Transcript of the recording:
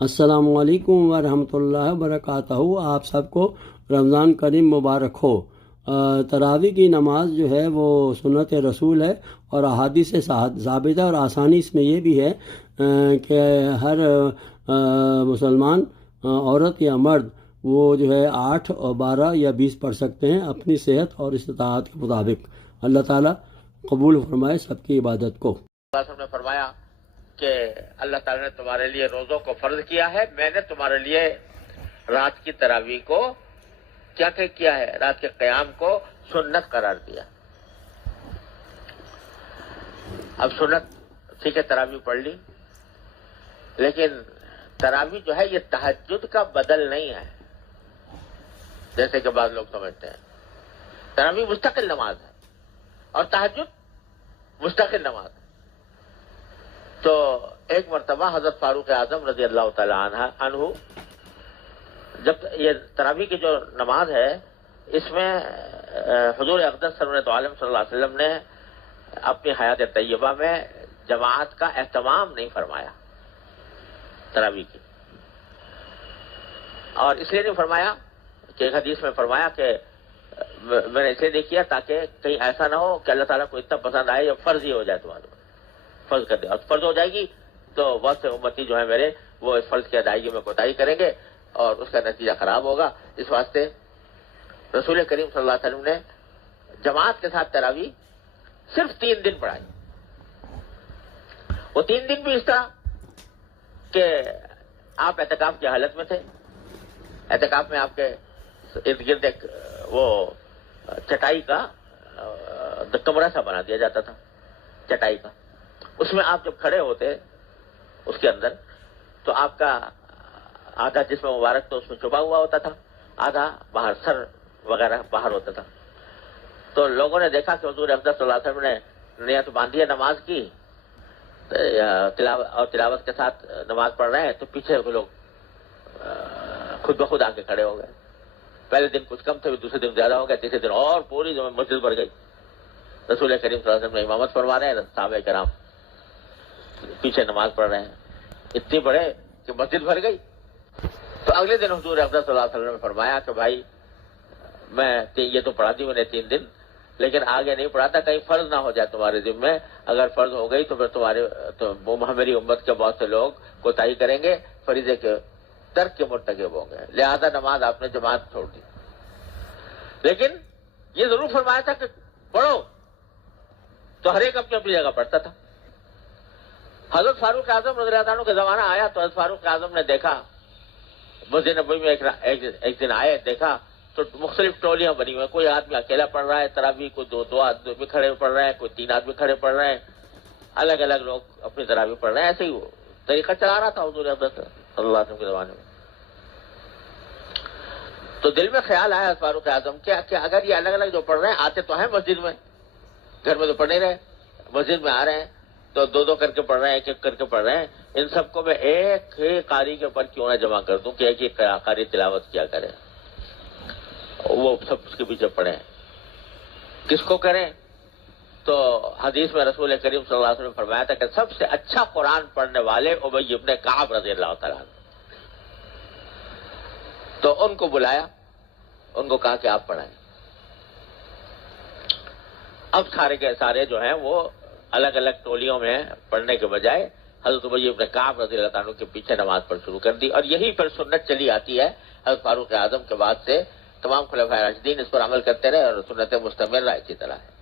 السلام علیکم ورحمۃ اللہ وبرکاتہ۔ آپ سب کو رمضان کریم مبارک ہو۔ تراویح کی نماز جو ہے وہ سنت رسول ہے اور احادیث سے ثابت ہے، اور آسانی اس میں یہ بھی ہے کہ ہر مسلمان عورت یا مرد وہ جو ہے 8 اور 12 یا 20 پڑھ سکتے ہیں اپنی صحت اور استطاعت کے مطابق۔ اللہ تعالیٰ قبول فرمائے سب کی عبادت کو۔ نے فرمایا کہ اللہ تعالیٰ نے تمہارے لیے روزوں کو فرض کیا ہے، میں نے تمہارے لیے رات کی تراویح کو کیا کیا ہے، رات کے قیام کو سنت قرار دیا۔ اب سنت ٹھیک ہے، تراویح پڑھ لی، لیکن تراویح جو ہے یہ تہجد کا بدل نہیں ہے جیسے کہ بعض لوگ سمجھتے ہیں۔ تراویح مستقل نماز ہے اور تہجد مستقل نماز ہے۔ تو ایک مرتبہ حضرت فاروق اعظم رضی اللہ تعالی عنہ جب یہ تراویح کی جو نماز ہے اس میں حضور اقدس سرورت عالم صلی اللہ علیہ وسلم نے اپنی حیات طیبہ میں جماعت کا اہتمام نہیں فرمایا تراویح کی، اور اس لیے نہیں فرمایا کہ ایک حدیث میں فرمایا کہ میں نے اس لیے نہیں کیا تاکہ کہیں ایسا نہ ہو کہ اللہ تعالیٰ کو اتنا پسند آئے یا فرض ہی ہو جائے تمہارے فرض کر دے، اور فرض ہو جائے گی تو بہت سے امتی جو ہیں میرے وہ اس فرض کی ادائیگی میں کوتاہی کریں گے اور اس کا نتیجہ خراب ہوگا۔ اس واسطے رسول کریم صلی اللہ علیہ وسلم نے جماعت کے ساتھ تراویح صرف 3 دن پڑھائی۔ وہ 3 دن بھی اس طرح کہ آپ اعتکاف کی حالت میں تھے، اعتکاف میں آپ کے ارد گرد ایک وہ چٹائی کا کمرہ سا بنا دیا جاتا تھا، چٹائی کا، اس میں آپ جب کھڑے ہوتے اس کے اندر تو آپ کا آدھا جسم مبارک تو اس میں چھپا ہوا ہوتا تھا، آدھا باہر سر وغیرہ باہر ہوتا تھا۔ تو لوگوں نے دیکھا کہ حضور اقدس صلی اللہ علیہ وسلم نے نیت باندھی ہے نماز کی اور تلاوت کے ساتھ نماز پڑھ رہے ہیں، تو پیچھے وہ لوگ خود بخود آ کے کھڑے ہو گئے۔ پہلے دن کچھ کم تھے، دوسرے دن زیادہ ہو گئے، تیسرے دن اور پوری مسجد بھر گئی۔ رسول کریم صلی اللہ علیہ وسلم نے امامت فرما رہے ہیں، صحابہ کرام پیچھے نماز پڑھ رہے ہیں، اتنی بڑے کہ مسجد بھر گئی۔ تو اگلے دن حضور اقدس صلی اللہ علیہ وسلم نے فرمایا کہ بھائی میں یہ تو پڑھا دی میں نے 3 دن، لیکن آگے نہیں پڑھاتا، کہیں فرض نہ ہو جائے تمہارے ذمہ میں، اگر فرض ہو گئی تو پھر میری امت کے بہت سے لوگ کوتاہی کریں گے، فریضے کے ترک کے مرتکب ہوں گے، لہذا نماز آپ نے جماعت چھوڑ دی۔ لیکن یہ ضرور فرمایا تھا کہ پڑھو، تو ہر ایک اپنی اپنی جگہ پڑھتا تھا۔ حضرت فاروق اعظم رضی اللہ عنہ کا زمانہ آیا تو حضرت فاروق اعظم نے دیکھا، مسجد نبوی میں ایک دن آئے، دیکھا تو مختلف ٹولیاں بنی ہوئی ہیں، کوئی آدمی اکیلا پڑھ رہا ہے تراویح، کوئی دو آدمی کھڑے پڑھ رہے ہیں، کوئی 3 آدمی کھڑے پڑھ رہے ہیں، الگ الگ لوگ اپنی تراویح پڑھ رہے ہیں۔ ایسے ہی وہ طریقہ چلا رہا تھا حضور اقدس صلی اللہ علیہ وسلم کے زمانے میں۔ تو دل میں خیال آیا فاروق اعظم کہ اگر یہ الگ الگ جو پڑھ رہے ہیں آتے تو ہیں مسجد میں، گھر میں تو پڑھ نہیں رہے، مسجد میں آ رہے ہیں تو 2 کر کے پڑھ رہے ہیں، 1 کر کے پڑھ رہے ہیں، ان سب کو میں ایک ہی قاری کے اوپر کیوں نہ جمع کر دوں کہ ایک ہی قاری تلاوت کیا کرے، وہ سب اس کے پیچھے پڑھیں۔ کس کو کریں؟ تو حدیث میں رسول کریم صلی اللہ علیہ وسلم نے فرمایا تھا کہ سب سے اچھا قرآن پڑھنے والے ابی ابن کعب رضی اللہ تعالیٰ عنہ، تو ان کو بلایا، ان کو کہا کہ آپ پڑھائیں۔ اب سارے کے سارے جو ہیں وہ الگ الگ ٹولیوں میں پڑھنے کے بجائے حضرت ابی ابن کعب رضی اللہ عنہ کے پیچھے نماز پڑھ شروع کر دی، اور یہی پھر سنت چلی آتی ہے حضرت فاروق اعظم کے بعد سے، تمام خلفائے راشدین اس پر عمل کرتے رہے اور سنت مستمر اسی طرح ہے۔